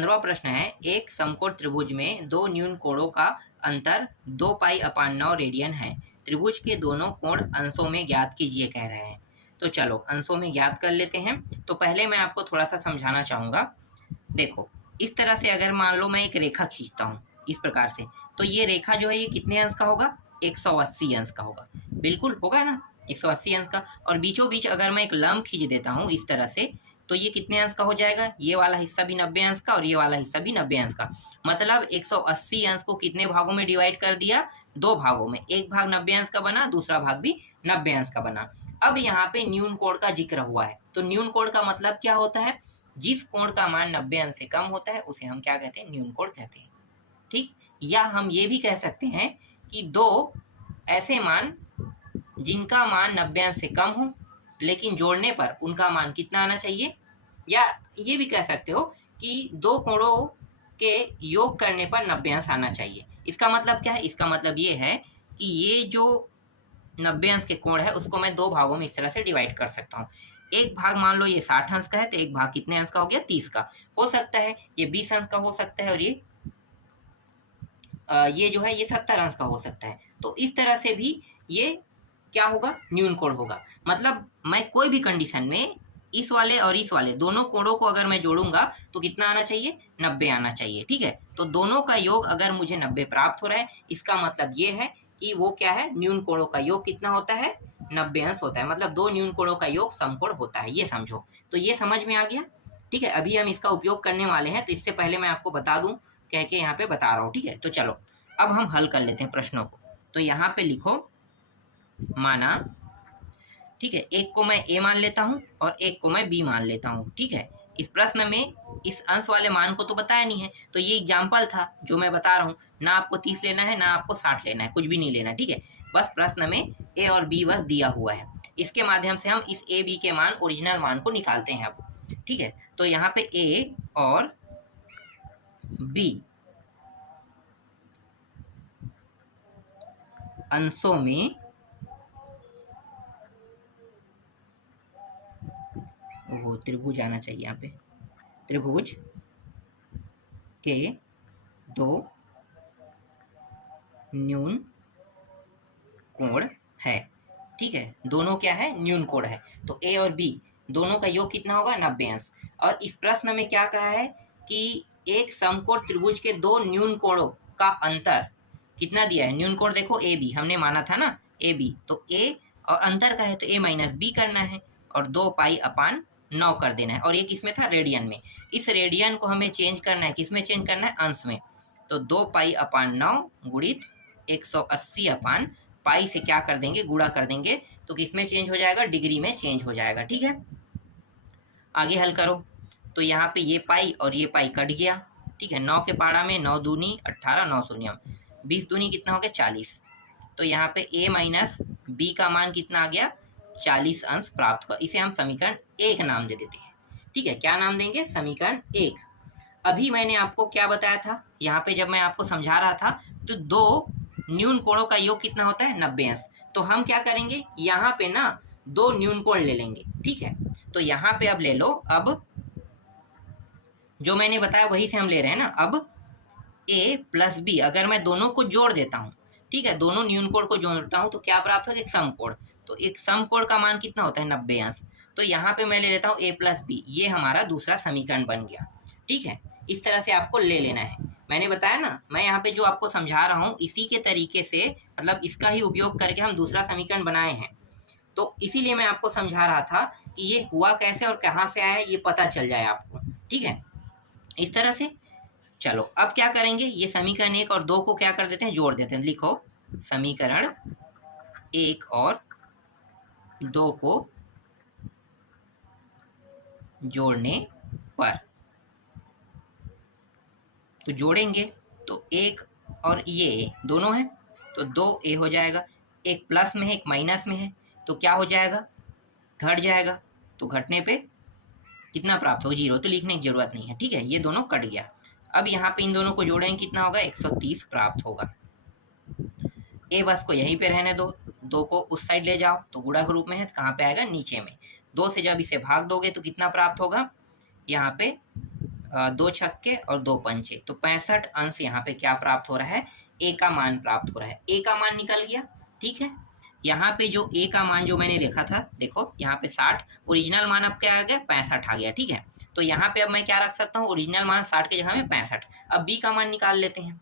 15वां प्रश्न है, एक समकोण त्रिभुज में दो न्यून कोणों का अंतर 2 पाई/9 रेडियन है। त्रिभुज के दोनों कोण अंशों में ज्ञात कीजिए कह रहे हैं। तो चलो अंशों में ज्ञात कर लेते हैं। तो पहले मैं आपको थोड़ा सा समझाना चाहूँगा। देखो, इस तरह से अगर मान लो मैं एक रेखा खींचता हूँ इस प्रकार से, तो ये रेखा जो है ये कितने अंश का होगा? 180 अंश का होगा। बिल्कुल होगा ना, 180 अंश का। और बीचों बीच अगर मैं एक लंब खींच देता हूँ इस तरह से, तो ये कितने अंश का हो जाएगा? ये वाला हिस्सा भी 90 अंश का और ये वाला हिस्सा भी 90 अंश का। मतलब 180 अंश को कितने भागों में डिवाइड कर दिया? 2 भागों में। एक भाग 90 अंश का बना, दूसरा भाग भी 90 अंश का बना। अब यहाँ पे न्यून कोण का जिक्र हुआ है, तो न्यून कोण का मतलब क्या होता है? जिस कोण का मान 90 अंश से कम होता है उसे हम क्या कहते हैं? न्यून कोण कहते हैं। ठीक, या हम ये भी कह सकते हैं कि दो ऐसे मान जिनका मान 90 अंश से कम हो, लेकिन जोड़ने पर उनका मान कितना आना चाहिए? या ये भी कह सकते हो कि दो कोणों के योग करने पर 90 अंश आना चाहिए। इसका मतलब क्या है? इसका मतलब ये है कि ये जो 90 अंश के कोण है उसको मैं 2 भागों में इस तरह से डिवाइड कर सकता हूँ। एक भाग मान लो ये 60 अंश का है, तो एक भाग कितने अंश का हो गया? 30 का। हो सकता है ये 20 अंश का हो सकता है, और ये जो है ये 70 अंश का हो सकता है। तो इस तरह से भी ये क्या होगा? न्यून कोण होगा। मतलब मैं कोई भी कंडीशन में इस वाले और इस वाले दोनों कोणों को अगर मैं जोड़ूंगा तो कितना आना चाहिए? 90 आना चाहिए। ठीक है, तो दोनों का योग अगर मुझे 90 प्राप्त हो रहा है, इसका मतलब ये है कि वो क्या है? न्यून कोणों का योग कितना होता है? 90 अंश होता है। मतलब दो न्यून कोणों का योग समकोण होता है, ये समझो। तो ये समझ में आ गया। ठीक है, अभी हम इसका उपयोग करने वाले हैं, तो इससे पहले मैं आपको बता दूं, कह के यहाँ पे बता रहा हूँ। ठीक है, तो चलो अब हम हल कर लेते हैं प्रश्नों को। तो यहाँ पे लिखो, माना, ठीक है, एक को मैं ए मान लेता हूँ और एक को मैं बी मान लेता हूँ। ठीक है, इस प्रश्न में इस अंश वाले मान को तो बताया नहीं है, तो ये एग्जाम्पल था जो मैं बता रहा हूँ। ना आपको 30 लेना है, ना आपको 60 लेना है, कुछ भी नहीं लेना। ठीक है, बस प्रश्न में ए और बी बस दिया हुआ है। इसके माध्यम से हम इस ए बी के मान, ओरिजिनल मान को निकालते हैं अब। ठीक है, तो यहाँ पे ए और बी अंशों में वो त्रिभुज आना चाहिए यहाँ पे, त्रिभुज के दो न्यून कोण है। ठीक है, दोनों क्या है? न्यून कोण है। तो ए और बी दोनों का योग कितना होगा? 90 अंश। और इस प्रश्न में क्या कहा है कि एक समकोण त्रिभुज के दो न्यून कोणों का अंतर कितना दिया है? न्यून कोण देखो ए बी हमने माना था ना, ए बी, तो ए और अंतर का है तो ए माइनस बी करना है और 2 पाई/9 कर देना है। और ये किसमें था? रेडियन में। इस रेडियन को हमें चेंज करना है, किसमें चेंज करना है? अंश में। तो 2 पाई/9 गुणित 180 पाई से क्या कर देंगे? गुणा कर देंगे, तो किसमें चेंज हो जाएगा? डिग्री में चेंज हो जाएगा। ठीक है, आगे हल करो। तो यहाँ पे ये पाई और ये पाई कट गया। ठीक है, 9 के पारा में 9 दूनी 18, 9 शून्यम 20 दूनी कितना हो गया? 40। तो यहाँ पे a माइनस बी का मान कितना आ गया? 40 अंश प्राप्त हुआ। इसे हम समीकरण 1 नाम दे देते हैं। ठीक है, क्या नाम देंगे? समीकरण 1। अभी मैंने आपको क्या बताया था? यहाँ पे जब मैं आपको समझा रहा था, तो दो न्यून कोणों का योग कितना होता है? 90 अंश। तो हम क्या करेंगे? यहाँ पे ना दो न्यून कोण ले लेंगे। ठीक है, तो यहाँ पे अब ले लो, अब जो मैंने बताया वही से हम ले रहे हैं ना। अब a प्लस बी अगर मैं दोनों को जोड़ देता हूँ, ठीक है, दोनों न्यून कोण को जोड़ता हूँ, तो क्या प्राप्त होगा? एक समकोण। तो एक समकोण का मान कितना होता है? 90 अंश। तो यहाँ पे मैं ले लेता हूँ a प्लस बी, ये हमारा दूसरा समीकरण बन गया। ठीक है, इस तरह से आपको ले लेना है। मैंने बताया ना, मैं यहाँ पे जो आपको समझा रहा हूँ इसी के तरीके से, मतलब इसका ही उपयोग करके हम दूसरा समीकरण बनाए हैं। तो इसीलिए मैं आपको समझा रहा था कि ये हुआ कैसे और कहाँ से आया, ये पता चल जाए आपको। ठीक है, इस तरह से। चलो अब क्या करेंगे? ये समीकरण 1 और 2 को क्या कर देते हैं? जोड़ देते हैं। लिखो, समीकरण 1 और 2 को जोड़ने पर, तो जोड़ेंगे तो 1 और ये दोनों है, तो 2a हो जाएगा। एक प्लस में है, एक माइनस में है, तो क्या हो जाएगा? घट जाएगा। तो घटने पे कितना प्राप्त होगा? 0। तो लिखने की जरूरत नहीं है। ठीक है, ये दोनों कट गया। अब यहाँ पे इन दोनों को जोड़ेंगे, कितना होगा? 130 प्राप्त होगा। ए बस को यहीं पे रहने दो, 2 को उस साइड ले जाओ, तो गुणा के रूप में है, तो कहाँ पे आएगा? नीचे में। 2 से जब इसे भाग दोगे तो कितना प्राप्त होगा? यहाँ पे 2 छक्के और 2 पंचे, तो 65 अंश यहाँ पे क्या प्राप्त हो रहा है, ए का मान प्राप्त हो रहा है। ए का मान निकल गया, ठीक है। यहाँ पे जो ए का मान जो मैंने लिखा था, देखो यहाँ पे 60, ओरिजिनल मान अब क्या आ गया, 65 आ गया, ठीक है। तो यहाँ पे अब मैं क्या रख सकता हूँ, ओरिजिनल मान 60 के जगह में 65। अब बी का मान निकाल लेते हैं।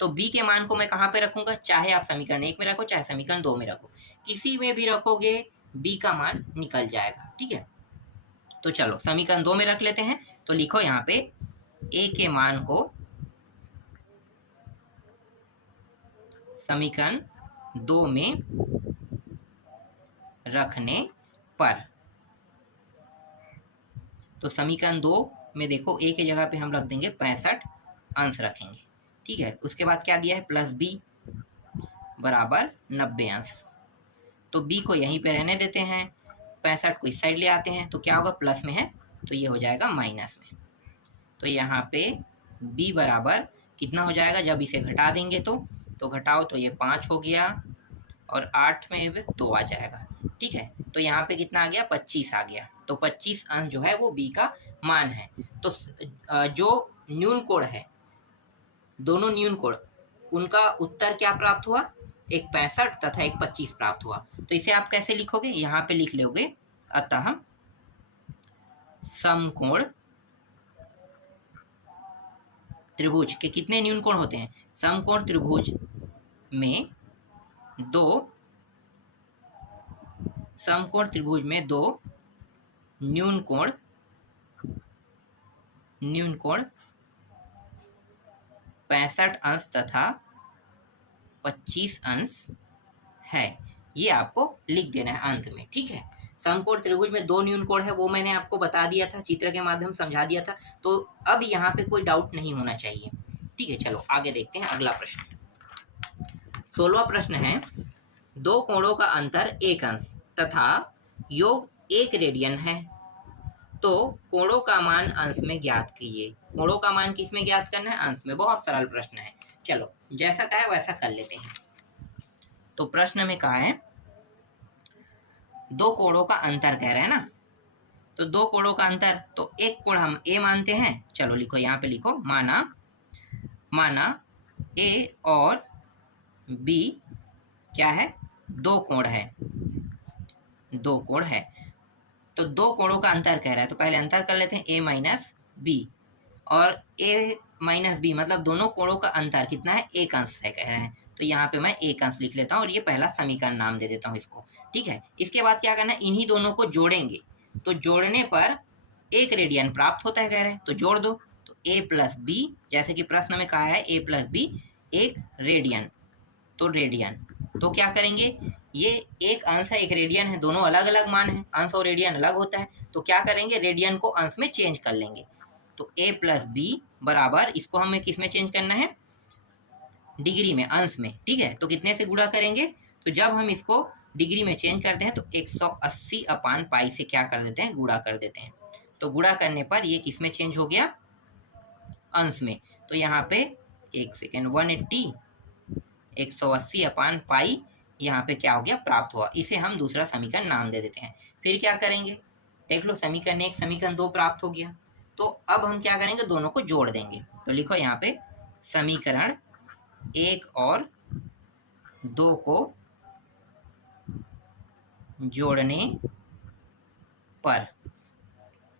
तो बी के मान को मैं कहाँ पे रखूंगा, चाहे आप समीकरण 1 में रखो चाहे समीकरण 2 में रखो, किसी में भी रखोगे बी का मान निकल जाएगा, ठीक है। तो चलो समीकरण 2 में रख लेते हैं। तो लिखो यहाँ पे ए के मान को समीकरण 2 में रखने पर, तो समीकरण 2 में देखो ए के जगह पे हम रख देंगे 65 अंश रखेंगे, ठीक है। उसके बाद क्या दिया है, प्लस बी बराबर 90 अंश। तो बी को यहीं पे रहने देते हैं, 65 को इस साइड ले आते हैं, तो क्या होगा, प्लस में है तो ये हो जाएगा माइनस में। तो यहाँ पे b बराबर कितना हो जाएगा, जब इसे घटा देंगे तो घटाओ तो ये 5 हो गया और 8 में 2 आ जाएगा, ठीक है। तो यहाँ पे कितना आ गया, 25 आ गया। तो 25 अंश जो है वो b का मान है। तो जो न्यून कोण है, दोनों न्यून कोण, उनका उत्तर क्या प्राप्त हुआ, एक 65 तथा एक 25 प्राप्त हुआ। तो इसे आप कैसे लिखोगे, यहाँ पे लिख लोगे, अतः समकोण त्रिभुज के कितने न्यून कोण होते हैं, समकोण त्रिभुज में दो न्यून कोण 65 अंश तथा 25 अंश है। ये आपको लिख देना है अंत में, ठीक है। समकोण त्रिभुज में 2 न्यून कोण है, वो मैंने आपको बता दिया था, चित्र के माध्यम समझा दिया था। तो अब यहाँ पे कोई डाउट नहीं होना चाहिए, ठीक है। चलो आगे देखते हैं अगला प्रश्न। 16वां प्रश्न है, 2 कोणों का अंतर 1 अंश तथा योग 1 रेडियन है, तो कोणों का मान अंश में ज्ञात कीजिए। कोणों का मान किस में ज्ञात करना है, अंश में। बहुत सरल प्रश्न है, चलो जैसा कहा है वैसा कर लेते हैं। तो प्रश्न में कहा है 2 कोणों का अंतर कह रहे हैं ना, तो 2 कोणों का अंतर, तो एक कोण हम ए मानते हैं। चलो लिखो, यहाँ पे लिखो, माना ए और बी क्या है, 2 कोण है, 2 कोण है। तो 2 कोणों का अंतर कह रहा है, तो पहले अंतर कर लेते हैं, ए माइनस बी, और ए माइनस बी मतलब दोनों कोणों का अंतर कितना है, 1 अंश है कह रहे हैं। तो यहाँ पे मैं 1 अंश लिख लेता हूँ और ये पहला समीकरण नाम दे देता हूँ इसको, ठीक है। इसके बाद क्या करना है, इन्हीं दोनों को जोड़ेंगे, तो जोड़ने पर 1 रेडियन प्राप्त होता है कह रहे हैं, तो जोड़ दो। तो a प्लस बी, जैसे कि प्रश्न में कहा है a प्लस बी 1 रेडियन, तो रेडियन, तो क्या करेंगे, ये एक अंश है एक रेडियन है, दोनों अलग अलग मान है, अंश और रेडियन अलग होता है, तो क्या करेंगे, रेडियन को अंश में चेंज कर लेंगे। तो a प्लस बी बराबर, इसको हमें किस में चेंज करना है, डिग्री में, अंश में, ठीक है। तो कितने से गुणा करेंगे, तो जब हम इसको डिग्री में चेंज करते हैं तो 180 अपान पाई से क्या कर देते हैं, गुणा कर देते हैं। तो गुणा करने पर ये किस में चेंज हो गया, अंश में। तो यहाँ पे 180 180 अपान पाई यहाँ पे क्या हो गया, प्राप्त हुआ। इसे हम दूसरा समीकरण नाम दे देते हैं। फिर क्या करेंगे, देख लो, समीकरण 1 समीकरण 2 प्राप्त हो गया। तो अब हम क्या करेंगे, दोनों को जोड़ देंगे। तो लिखो यहाँ पे समीकरण 1 और 2 को जोड़ने पर,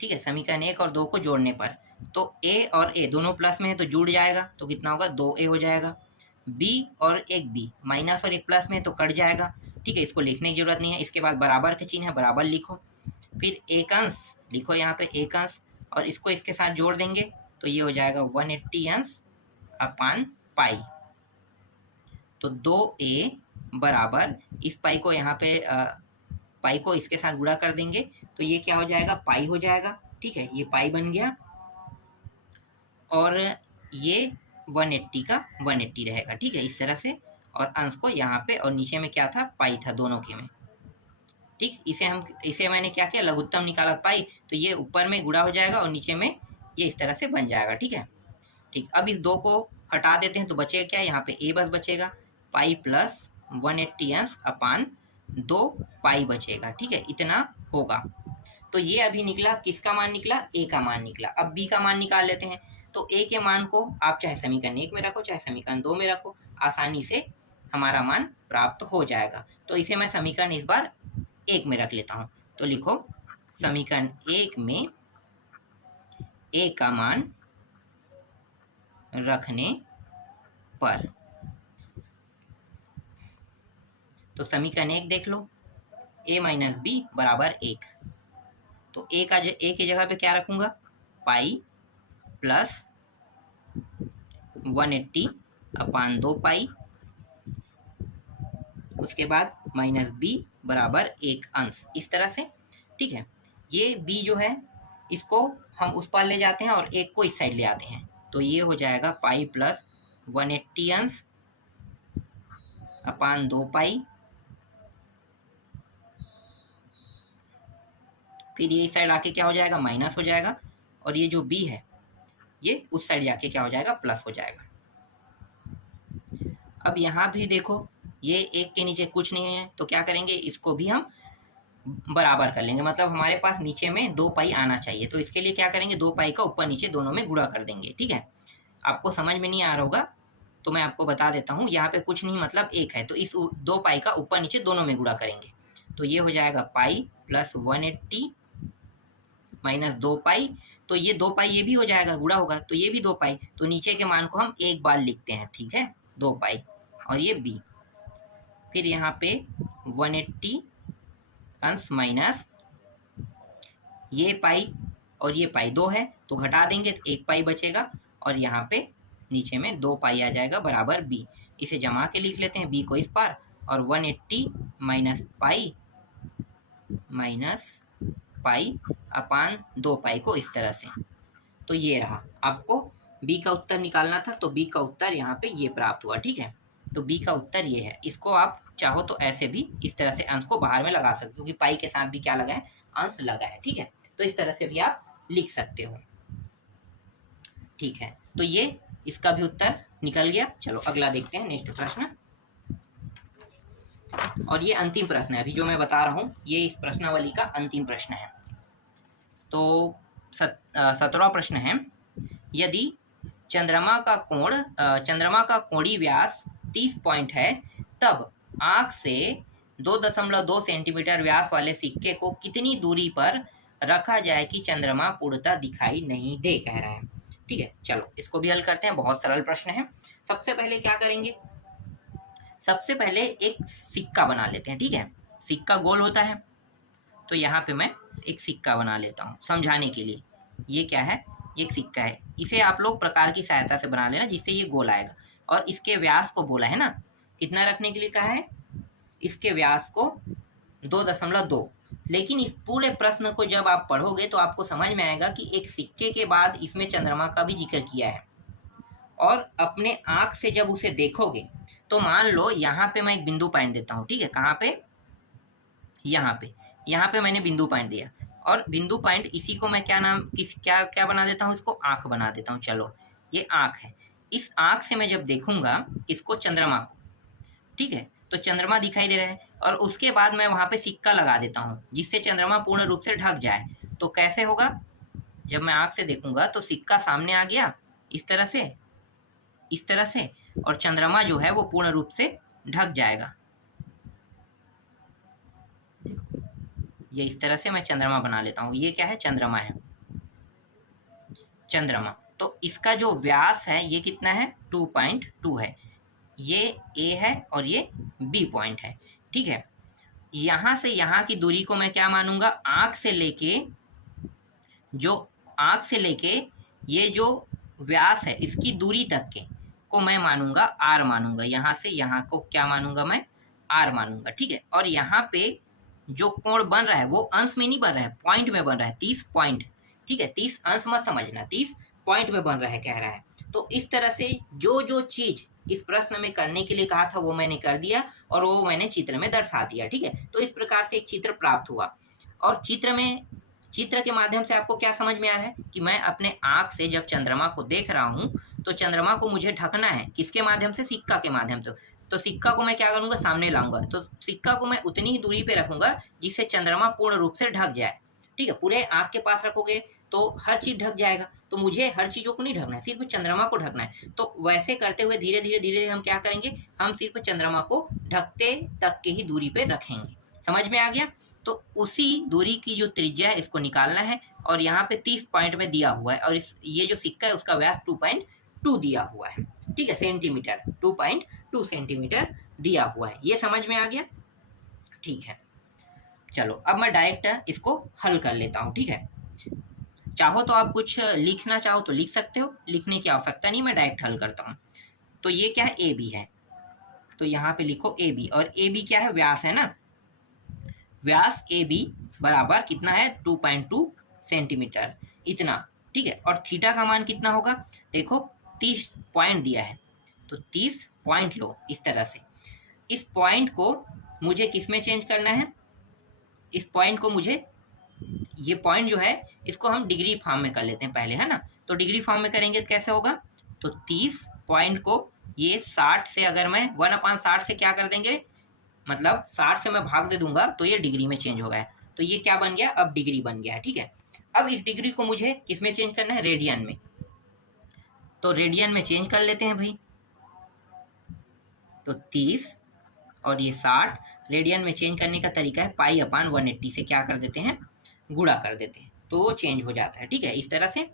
ठीक है, समीकरण 1 और 2 को जोड़ने पर, तो a और a दोनों प्लस में है तो जुड़ जाएगा, तो कितना होगा, 2a हो जाएगा। b और एक b माइनस और एक प्लस में है तो कट जाएगा, ठीक है, इसको लिखने की जरूरत नहीं है। इसके बाद बराबर के चिन्ह है, बराबर लिखो, फिर एक अंश लिखो यहाँ पे, एक अंश, और इसको इसके साथ जोड़ देंगे तो ये हो जाएगा 180 अंश अपान पाई। तो 2a बराबर, इस पाई को यहाँ पे पाई को इसके साथ गुणा कर देंगे तो ये क्या हो जाएगा, पाई हो जाएगा, ठीक है, ये पाई बन गया, और ये 180 का 180 रहेगा, ठीक है, इस तरह से। और अंश को यहाँ पे, और नीचे में क्या था, पाई था दोनों के में, ठीक। इसे मैंने क्या किया, लघुत्तम निकाला पाई, तो ये ऊपर में गुणा हो जाएगा और नीचे में ये इस तरह से बन जाएगा, ठीक है, ठीक। अब इस 2 को हटा देते हैं तो बचेगा क्या, यहाँ पे a बस बचेगा, पाई प्लस 180 अंश अपान 2 पाई बचेगा, ठीक है, इतना होगा। तो ये अभी निकला, किसका मान निकला, ए का मान निकला। अब बी का मान निकाल लेते हैं। तो ए के मान को आप चाहे समीकरण 1 में रखो चाहे समीकरण 2 में रखो, आसानी से हमारा मान प्राप्त हो जाएगा। तो इसे मैं समीकरण इस बार 1 में रख लेता हूँ। तो लिखो समीकरण 1 में ए का मान रखने पर, तो समीकरण 1 देख लो, a माइनस बी बराबर 1। तो ए की जगह पे क्या रखूंगा, पाई प्लस 180 अपान 2 पाई, उसके बाद माइनस बी बराबर 1 अंश, इस तरह से। ठीक है, ये बी जो है इसको हम उस पार ले जाते हैं और 1 को इस साइड ले आते हैं। तो ये हो जाएगा पाई प्लस 180 अंश अपान 2 पाई, फिर ये इस साइड आके क्या हो जाएगा, माइनस हो जाएगा, और ये जो b है ये उस साइड जाके क्या हो जाएगा, प्लस हो जाएगा। अब यहाँ भी देखो ये 1 के नीचे कुछ नहीं है, तो क्या करेंगे, इसको भी हम बराबर कर लेंगे, मतलब हमारे पास नीचे में 2 पाई आना चाहिए। तो इसके लिए क्या करेंगे, 2 पाई का ऊपर नीचे दोनों में गुणा कर देंगे। ठीक है, आपको समझ में नहीं आ रहा होगा तो मैं आपको बता देता हूँ, यहाँ पे कुछ नहीं मतलब 1 है, तो इस 2 पाई का ऊपर नीचे दोनों में गुणा करेंगे। तो ये हो जाएगा पाई प्लस 180 माइनस 2 पाई, तो ये 2 पाई ये भी हो जाएगा, गुणा होगा, तो ये भी 2 पाई, तो नीचे के मान को हम एक बार लिखते हैं। ठीक है, 2 पाई और ये b, फिर यहाँ पे 180 अंश माइनस ये पाई और ये पाई 2 है तो घटा देंगे तो 1 पाई बचेगा, और यहाँ पे नीचे में 2 पाई आ जाएगा बराबर b। इसे जमा के लिख लेते हैं b को इस पार, और 180 माइनस पाई अपान 2 पाई को इस तरह से। तो ये रहा, आपको b का उत्तर निकालना था, तो b का उत्तर यहाँ पे ये प्राप्त हुआ। ठीक है, तो b का उत्तर ये है। इसको आप चाहो तो ऐसे भी इस तरह से अंश को बाहर में लगा सकते हो, क्योंकि पाई के साथ भी क्या लगा है, अंश लगा है। ठीक है, तो इस तरह से भी आप लिख सकते हो। ठीक है, तो ये इसका भी उत्तर निकल गया। चलो अगला देखते हैं, नेक्स्ट प्रश्न। और ये अंतिम प्रश्न है अभी जो मैं बता रहा हूँ, ये इस प्रश्नावली का अंतिम प्रश्न है। तो 17वां प्रश्न है, यदि चंद्रमा का कोणीय व्यास 30 पॉइंट है, तब आंख से 2.2 सेंटीमीटर व्यास वाले सिक्के को कितनी दूरी पर रखा जाए कि चंद्रमा पूर्णतः दिखाई नहीं दे, कह रहा है। ठीक है, चलो इसको भी हल करते हैं, बहुत सरल प्रश्न है। सबसे पहले क्या करेंगे, सबसे पहले एक सिक्का बना लेते हैं। ठीक है, सिक्का गोल होता है, तो यहाँ पे मैं एक सिक्का बना लेता हूँ समझाने के लिए। ये क्या है, ये एक सिक्का है, इसे आप लोग प्रकार की सहायता से बना लेना जिससे ये गोल आएगा। और इसके व्यास को बोला है ना, कितना रखने के लिए कहा है, इसके व्यास को 2.2। लेकिन इस पूरे प्रश्न को जब आप पढ़ोगे तो आपको समझ में आएगा कि एक सिक्के के बाद इसमें चंद्रमा का भी जिक्र किया है, और अपने आँख से जब उसे देखोगे तो मान लो यहाँ पे मैं एक बिंदु पॉइंट देता हूँ। ठीक है, कहाँ पे, यहाँ पे मैंने बिंदु पॉइंट दिया, और बिंदु पॉइंट इसी को मैं क्या बना देता हूँ, इसको आँख बना देता हूँ। चलो ये आँख है, इस आँख से मैं जब देखूंगा इसको, चंद्रमा को, ठीक है, तो चंद्रमा दिखाई दे रहा है, और उसके बाद मैं वहाँ पे सिक्का लगा देता हूँ जिससे चंद्रमा पूर्ण रूप से ढक जाए। तो कैसे होगा, जब मैं आँख से देखूंगा तो सिक्का सामने आ गया इस तरह से, और चंद्रमा जो है वो पूर्ण रूप से ढक जाएगा। ये इस तरह से मैं चंद्रमा बना लेता हूँ। ये क्या है, चंद्रमा है, चंद्रमा। तो इसका जो व्यास है ये कितना है, 2.2 है। ये A है और ये B पॉइंट है। ठीक है, यहाँ से यहाँ की दूरी को मैं क्या मानूंगा, आँख से लेके ये जो व्यास है इसकी दूरी तक के को मैं मानूंगा R मानूंगा। यहाँ से यहाँ को क्या मानूंगा, मैं R मानूंगा। ठीक है, और यहाँ पे जो कोण बन रहा है वो अंश में नहीं बन रहा है, पॉइंट में बन रहा है, 30 पॉइंट। ठीक है, 30 अंश मत समझना, 30 पॉइंट में बन रहा है, कह रहा है। तो इस तरह से जो चीज इस प्रश्न में करने के लिए कहा था वो मैंने कर दिया, और वो मैंने चित्र में दर्शा दिया। ठीक है, तो इस प्रकार से एक चित्र प्राप्त हुआ। और चित्र के माध्यम से आपको क्या समझ में आ रहा है कि मैं अपने आँख से जब चंद्रमा को देख रहा हूँ तो चंद्रमा को मुझे ढकना है, किसके माध्यम से, सिक्का के माध्यम से। तो सिक्का को मैं क्या करूँगा, सामने लाऊंगा, तो सिक्का को मैं उतनी ही दूरी पे रखूंगा जिससे चंद्रमा पूर्ण रूप से ढक जाए। ठीक है, पूरे आँख के पास रखोगे तो हर चीज़ ढक जाएगा, तो मुझे हर चीज़ों को नहीं ढकना है, सिर्फ चंद्रमा को ढकना है। तो वैसे करते हुए धीरे धीरे धीरे हम क्या करेंगे, हम सिर्फ चंद्रमा को ढकते तक के ही दूरी पे रखेंगे। समझ में आ गया? तो उसी दूरी की जो त्रिज्या है इसको निकालना है, और यहाँ पे 30 पॉइंट में दिया हुआ है, और ये जो सिक्का है उसका व्यास 2.2 दिया हुआ है, ठीक है, सेंटीमीटर, 2.2 सेंटीमीटर दिया हुआ है। ये समझ में आ गया? ठीक है, चलो अब मैं डायरेक्ट इसको हल कर लेता हूँ। ठीक है, चाहो तो आप कुछ लिखना चाहो तो लिख सकते हो, लिखने की आवश्यकता नहीं, मैं डायरेक्ट हल करता हूँ। तो ये क्या है, ए बी है, तो यहाँ पे लिखो ए बी, और ए बी क्या है, व्यास है ना, व्यास ए बी बराबर कितना है, 2.2 सेंटीमीटर, इतना, ठीक है। और थीटा का मान कितना होगा, देखो 30 पॉइंट दिया है, तो 30 पॉइंट लो इस तरह से। इस पॉइंट को मुझे किस में चेंज करना है, इस पॉइंट को मुझे, ये पॉइंट जो है इसको हम डिग्री फॉर्म में कर लेते हैं पहले, है ना। तो डिग्री फॉर्म में करेंगे तो कैसे होगा, तो 30 पॉइंट को ये 60 से, अगर मैं 1/60 से क्या कर देंगे, मतलब 60 से मैं भाग दे दूंगा तो ये डिग्री में चेंज हो गया, तो ये क्या बन गया, अब डिग्री बन गया है। ठीक है, अब इस डिग्री को मुझे किस में चेंज करना है, रेडियन में, तो रेडियन में चेंज कर लेते हैं भाई। तो 30 और ये 60 रेडियन में चेंज करने का तरीका है π/180 से क्या कर देते हैं, गुणा कर देते हैं, तो वो चेंज हो जाता है। ठीक है, इस तरह से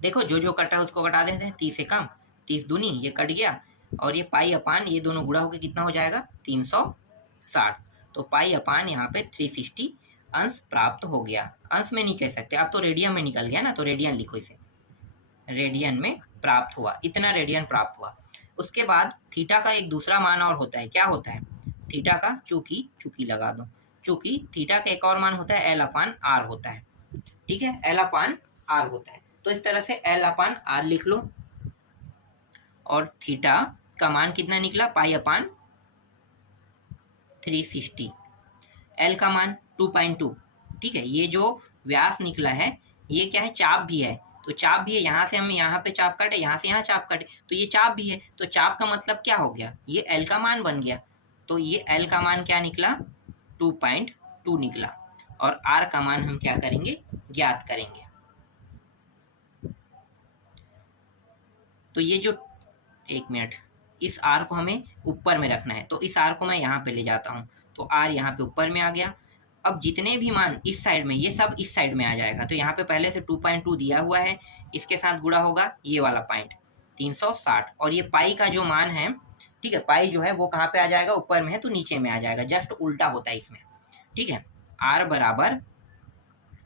देखो जो जो कटा है उसको कटा देते हैं, 30 से कम, 30 दूनी, ये कट गया, और ये π/, ये दोनों गुणा होकर कितना हो जाएगा, 360, तो π/, यहाँ पे 360 अंश प्राप्त हो गया। अंश में नहीं कह सकते, अब तो रेडियन में निकल गया ना, तो रेडियन लिखो इसे, रेडियन में प्राप्त हुआ, इतना रेडियन प्राप्त हुआ। उसके बाद थीटा का एक दूसरा मान और होता है, क्या होता है, थीटा का चूंकि लगा दो, चूंकि थीटा का एक और मान होता है L/R होता है। ठीक है, L/R होता है, तो इस तरह से L/R लिख लो, और थीटा का मान कितना निकला, π/360, L का मान 2.2। ठीक है, ये जो व्यास निकला है ये क्या है, चाप भी है, तो चाप भी है, यहाँ से हम यहाँ पे चाप काटे, यहाँ से यहाँ चाप काटे, तो ये चाप भी है, तो चाप का मतलब क्या हो गया, ये L का मान बन गया, तो ये L का मान क्या निकला, 2.2 निकला, और R का मान हम क्या करेंगे, ज्ञात करेंगे। तो ये जो, एक मिनट, इस R को हमें ऊपर में रखना है, तो इस R को मैं यहाँ पे ले जाता हूँ, तो R यहाँ पे ऊपर में आ गया। अब जितने भी मान इस साइड में, ये सब इस साइड में आ जाएगा, तो यहाँ पे पहले से 2.2 दिया हुआ है, इसके साथ गुणा होगा ये वाला पॉइंट 360, और ये पाई का जो मान है, ठीक है, पाई जो है वो कहाँ पे आ जाएगा, ऊपर में है तो नीचे में आ जाएगा, जस्ट उल्टा होता है इसमें। ठीक है, R बराबर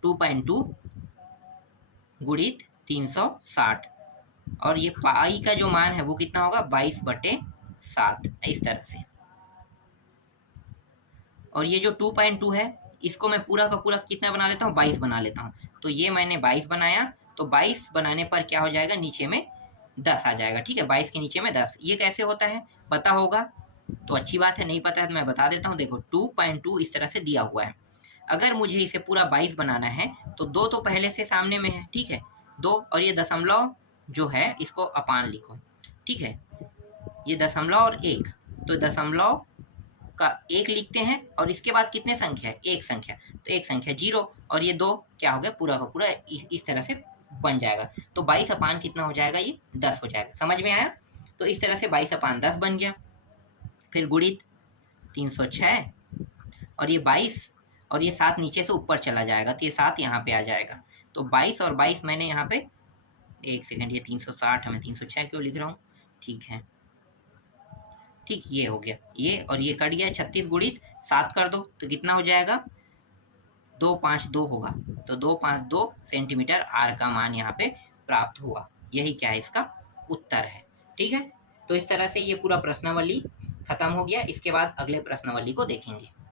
2.2 गुणित 360, और ये पाई का जो मान है वो कितना होगा, 22/7, इस तरह से। और ये जो 2.2 है इसको मैं पूरा का पूरा कितना बना लेता हूँ, 22 बना लेता हूँ, तो ये मैंने 22 बनाया, तो 22 बनाने पर क्या हो जाएगा, नीचे में 10 आ जाएगा। ठीक है, 22 के नीचे में 10, ये कैसे होता है पता होगा तो अच्छी बात है, नहीं पता है तो मैं बता देता हूँ। देखो 2.2 इस तरह से दिया हुआ है, अगर मुझे इसे पूरा 22 बनाना है तो 2 तो पहले से सामने में है, ठीक है, 2, और ये दशमलव जो है इसको अपान लिखो। ठीक है, ये दशमलव और 1, तो दशमलव का 1 लिखते हैं, और इसके बाद कितने संख्या है, एक संख्या, तो एक संख्या 0, और ये 2 क्या हो गया, पूरा का पूरा इस तरह से बन जाएगा, तो 22 अपान कितना हो जाएगा, ये 10 हो जाएगा। समझ में आया, तो इस तरह से 22/10 बन गया। फिर गुणित 306, और ये 22, और ये 7 नीचे से ऊपर चला जाएगा, तो ये 7 यहाँ पे आ जाएगा, तो 22 और 22 मैंने यहाँ पे, एक सेकंड, ये 360 है, मैं 306 क्यों लिख रहा हूँ, ठीक है, ठीक, ये हो गया, ये और ये कट गया, 36 गुणित 7 कर दो तो कितना हो जाएगा, 252 होगा, तो 252 सेंटीमीटर R का मान यहाँ पे प्राप्त हुआ। यही क्या है, इसका उत्तर है। ठीक है, तो इस तरह से ये पूरा प्रश्नावली खत्म हो गया। इसके बाद अगले प्रश्नावली को देखेंगे।